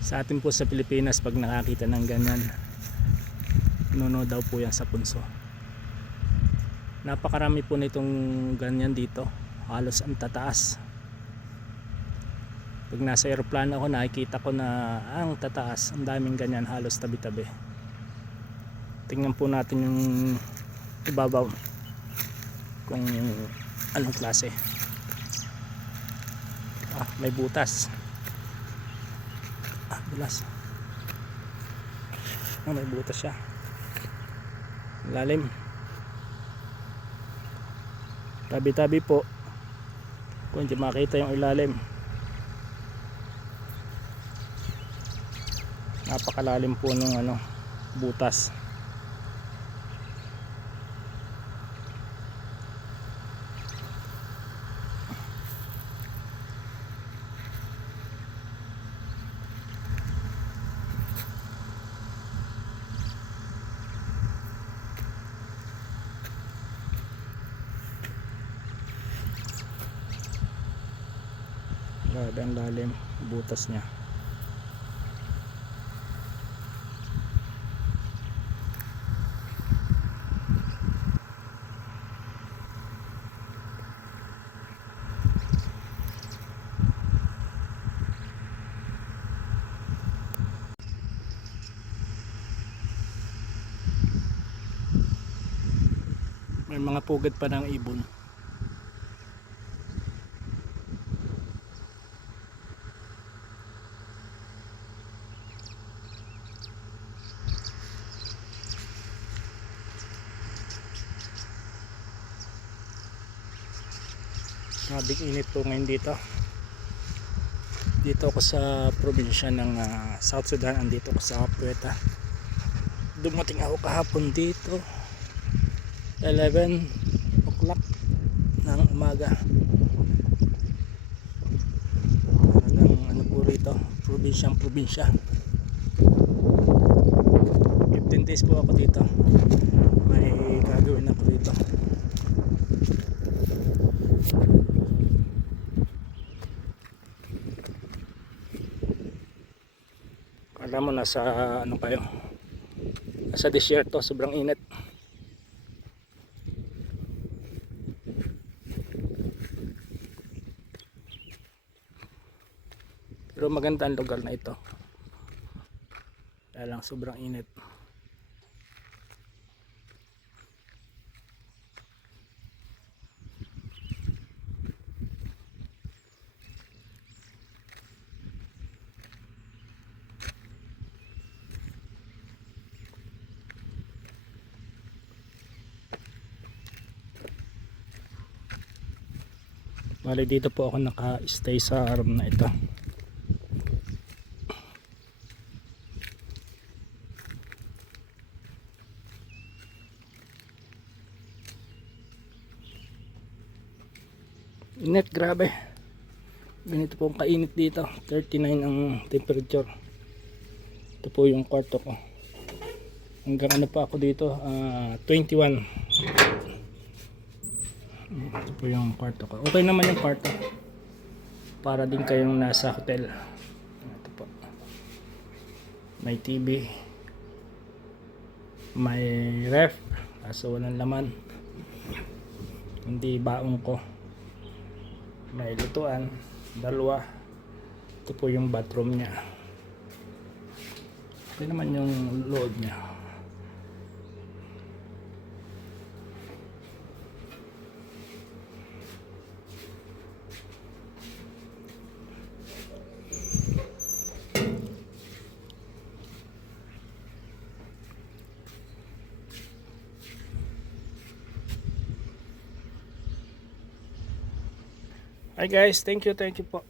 Sa atin po sa Pilipinas, pag nakakita ng ganyan, nuno daw po yan sa punso. Napakarami po nitong ganyan dito, halos ang tataas. Pag nasa aeroplano ako, nakikita ko na ang tataas, ang daming ganyan, halos tabi-tabi. Tingnan po natin yung ibabaw kung anong klase. May butas. Bulas. May butas siya. Lalim. Tabi-tabi po. Kung hindi makita yung ilalim. Napakalalim po nung butas. Grabe ang lalim, butas niya. May mga pugad pa ng ibon. Mabig init po ngayon dito. Dito ako sa probinsya ng South Sudan. Andito ako sa Puerta. Dumating ako kahapon dito 11 o'clock ng umaga. Talagang po rito, probinsya. 15 days po ako dito. May gagawin ako rito. Alam mo, nasa kayo, nasa desierto, sobrang init. Pero maganda ang lugar na ito, kaya lang sobrang init. Bali dito po ako naka-stay sa room na ito. Init, grabe. Ganito po ang kainit dito. 39 ang temperature. Ito po yung kwarto ko. Hanggang ano pa ako dito, 21. Ito po yung kwarto ko. Okay naman yung kwarto. Para din kayong nasa hotel. Ito po. May TV. May ref. Kaso walang laman. Hindi baong ko. May lutuan. Dalawa. Ito po yung bathroom niya. Okay naman yung loob niya. Hi guys, thank you po.